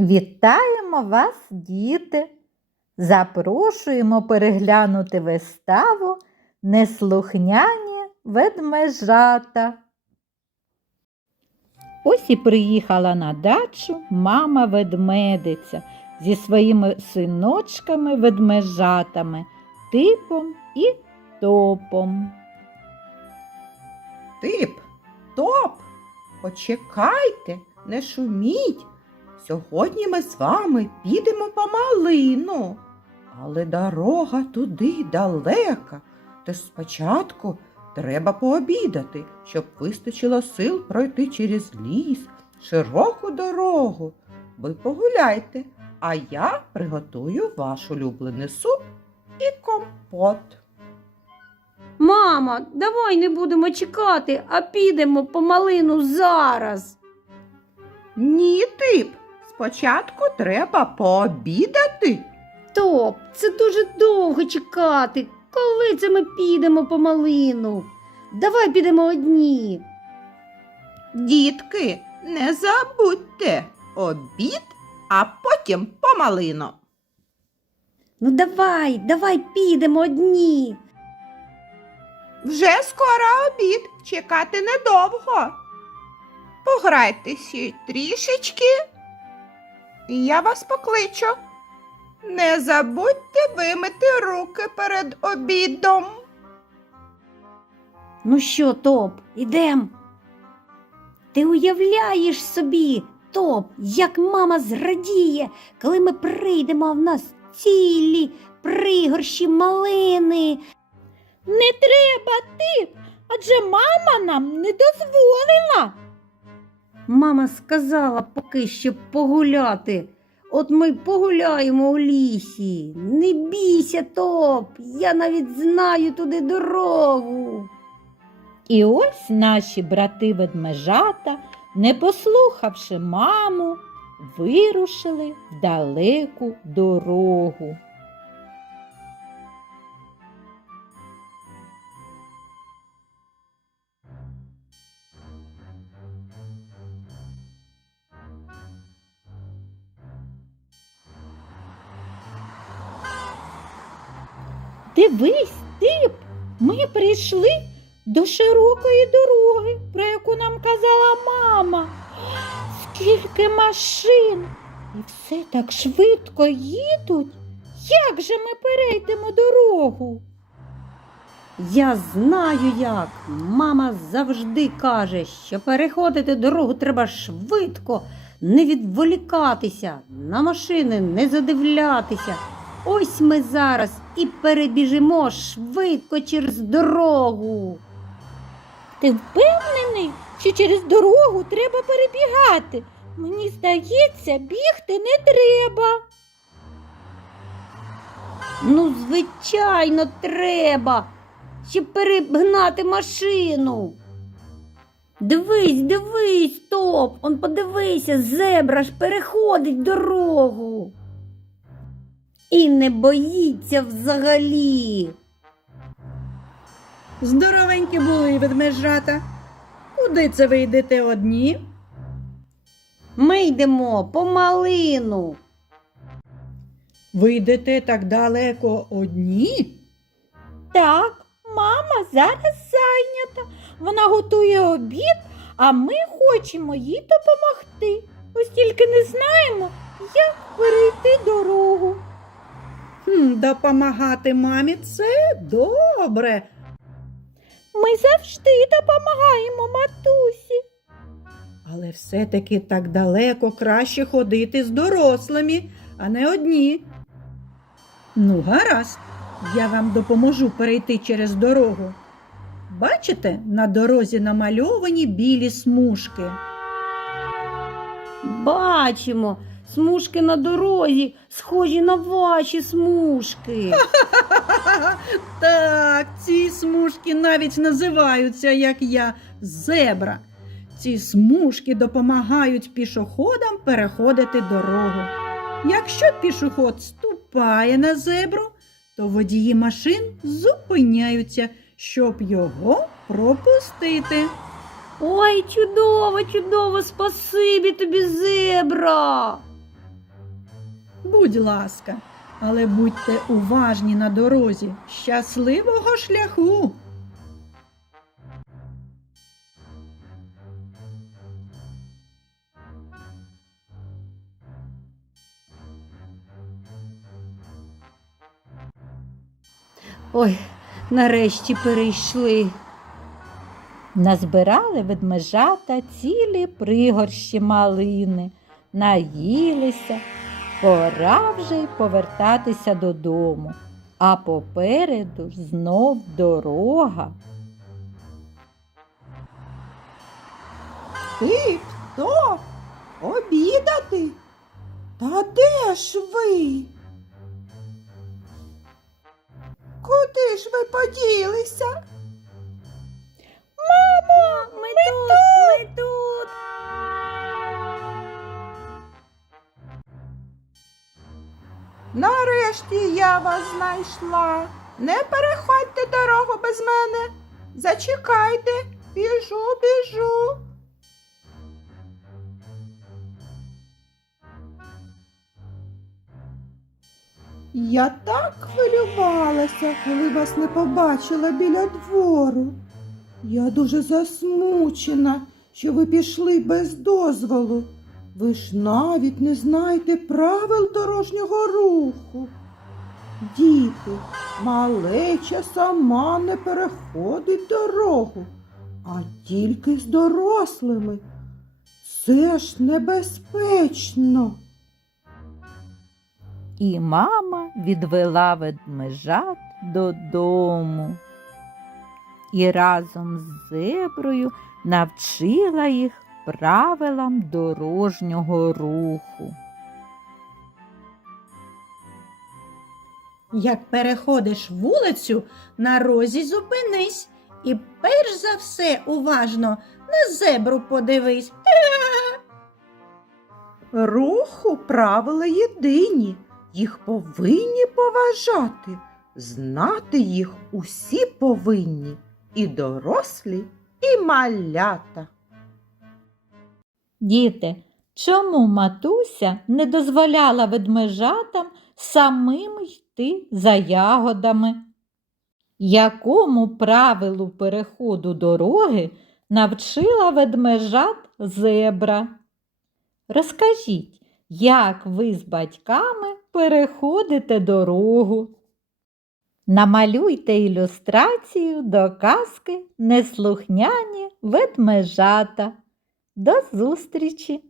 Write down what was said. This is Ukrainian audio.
Вітаємо вас, діти! Запрошуємо переглянути виставу Неслухняні ведмежата. Ось і приїхала на дачу мама ведмедиця зі своїми синочками ведмежатами типом і топом. Тип, топ, почекайте, не шуміть. Сьогодні ми з вами підемо по малину, але дорога туди далека, тож спочатку треба пообідати, щоб вистачило сил пройти через ліс, широку дорогу. Ви погуляйте, а я приготую ваш улюблений суп і компот. Мама, давай не будемо чекати, а підемо по малину зараз. Ні, тип. Спочатку треба пообідати. Топ, це дуже довго чекати. Коли це ми підемо по малину? Давай підемо одні. Дітки, не забудьте обід, а потім по малину. Ну давай, давай підемо одні. Вже скоро обід, чекати недовго. Пограйте ще трішечки, я вас покличу. Не забудьте вимити руки перед обідом. Ну що, Топ, ідем? Ти уявляєш собі, Топ, як мама зрадіє, коли ми прийдемо, а в нас цілі пригорші малини. Не треба тип, адже мама нам не дозволила. Мама сказала поки що погуляти. От ми погуляємо у лісі. Не бійся, Топ, я навіть знаю туди дорогу. І ось наші брати ведмежата, не послухавши маму, вирушили в далеку дорогу. Дивись, тип, ми прийшли до широкої дороги, про яку нам казала мама. Скільки машин, і все так швидко їдуть. Як же ми перейдемо дорогу? Я знаю як. Мама завжди каже, що переходити дорогу треба швидко, не відволікатися, на машини не задивлятися. Ось ми зараз і перебіжимо швидко через дорогу. Ти впевнений, що через дорогу треба перебігати? Мені здається, бігти не треба. Ну, звичайно, треба, щоб перегнати машину. Дивись, дивись, топ, он подивися, зебра ж переходить дорогу. І не боїться взагалі. Здоровенькі були ведмежата. Куди це ви йдете одні? Ми йдемо по малину. Ви йдете так далеко одні? Так, мама зараз зайнята. Вона готує обід, а ми хочемо їй допомогти. Ось тільки не знаємо, як перейти дорогу. Допомагати мамі це добре. Ми завжди допомагаємо матусі. Але все-таки так далеко краще ходити з дорослими, а не одні. Ну, гаразд, я вам допоможу перейти через дорогу. Бачите, на дорозі намальовані білі смужки. Бачимо, смужки на дорозі, схожі на ваші смужки. Так, ці смужки навіть називаються, як я, зебра. Ці смужки допомагають пішоходам переходити дорогу. Якщо пішоход ступає на зебру, то водії машин зупиняються, щоб його пропустити. Ой, чудово, чудово, спасибі тобі, зебра. Будь ласка, але будьте уважні на дорозі. Щасливого шляху! Ой, нарешті перейшли. Назбирали ведмежата цілі пригорщі малини, наїлися, пора вже й повертатися додому, а попереду знов дорога. Ти хто? Обідати? Та де ж ви? Куди ж ви поділися? Мамо, Ми, тут, ми тут. Нарешті я вас знайшла. Не переходьте дорогу без мене. Зачекайте, біжу, біжу. Я так хвилювалася, коли вас не побачила біля двору. Я дуже засмучена, що ви пішли без дозволу. Ви ж навіть не знаєте правил дорожнього руху. Діти, малеча сама не переходить дорогу, а тільки з дорослими. Це ж небезпечно. І мама відвела ведмежат додому. І разом з зеброю навчила їх правилам дорожнього руху. Як переходиш вулицю, на розі зупинись і перш за все уважно на зебру подивись. Руху правила єдині, їх повинні поважати. Знати їх усі повинні, і дорослі, і малята. Діти, чому матуся не дозволяла ведмежатам самим йти за ягодами? Якому правилу переходу дороги навчила ведмежат зебра? Розкажіть, як ви з батьками переходите дорогу? Намалюйте ілюстрацію до казки Неслухняні ведмежата. До зустрічі!